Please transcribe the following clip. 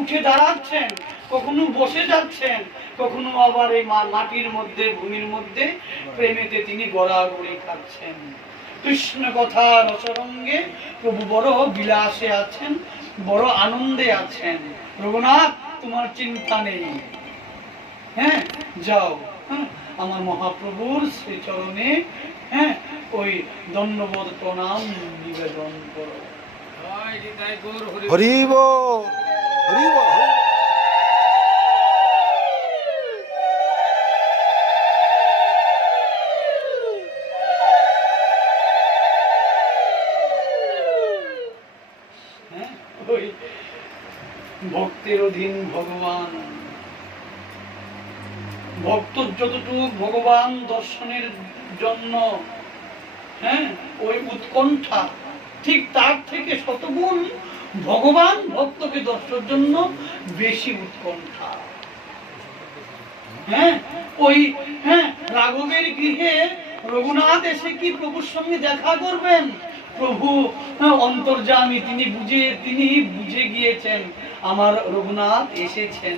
উঠে দাঁড়াচ্ছেন, কখনো বসে যাচ্ছেন, কখনো আবার এই মাটির মধ্যে, ভূমির মধ্যে প্রেমেতে তিনি গড়াগড়ি খাচ্ছেন। কৃষ্ণ কথা রসরঙ্গে প্রভু বড় বিলাসে আছেন, বড় আনন্দে আছেন। রঘুনাথ, তোমার চিন্তা নেই। হ্যাঁ, যাও, হ্যাঁ, আমার মহাপ্রভুর শ্রীচরণে ওই দণ্ডবোধ প্রণাম নিবেদন করো। হরি বল, হরি বল। ওই ভক্তের অধীন ভগবান, ভক্ত যতটুকু ভগবান দর্শনের জন্য ওই উৎকণ্ঠা, ঠিক তার থেকে শতগুণ ভগবান ভক্তকে দর্শনের জন্য বেশি উৎকণ্ঠা। ওই রাঘবের গৃহে রঘুনাথ এসে কি প্রভুর সঙ্গে দেখা করবেন? প্রভু অন্তর্যামী, তিনি বুঝে গিয়েছেন আমার রঘুনাথ এসেছেন।